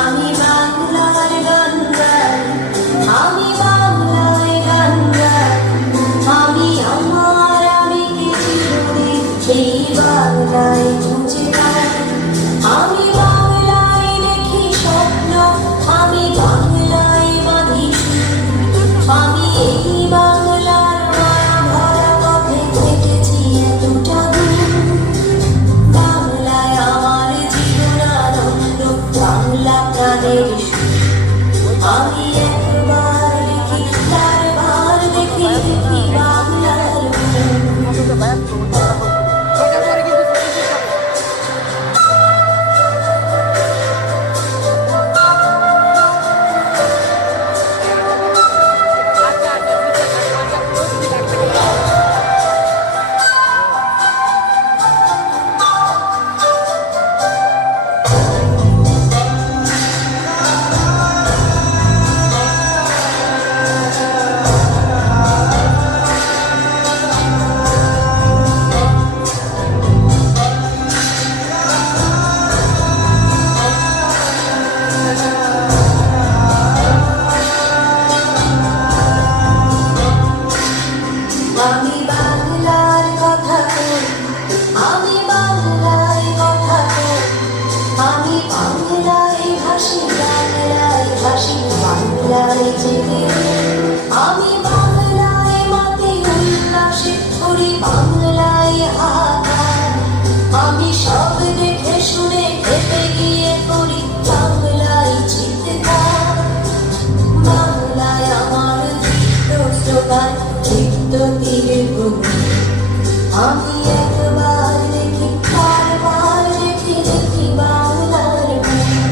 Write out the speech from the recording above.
আমি বাংলার গান গাই, আমি বাংলায় গান গাই, আমি আমার আবেগে চিরদিন এই বাংলায় খুঁজে পাই। আমি বাংলায় দেখি স্বপ্ন, আমি বাংলায় বাঁধি সুর, আমি এই বাংলার মায়া ভরা পথে থেকেছি এতটা দূর। বাংলায় আমার জীবনানন্দ, বাংলা প্রাণের সুর। আমি একবার দেখি, বারবার দেখি, দেখি বাংলার মন। আমি বাংলার কথা কই, আমি বাংলায় কথা কই, আমি বাংলায় ভাসি, বাংলায় ভাসি, বাংলায় জেগে। আমি বাংলায় মাতে উল্লাসে করি, বাংলায় হাহাকার। আমি সব দেখে শুনে খেতে গিয়ে করি বাংলায় চিৎকার। বাংলায় আমার চিত্ত স্লোগান, চিত্ত তীরের গতি। আমি একবার দেখি, বারবার দেখি, দেখি বাংলার মন।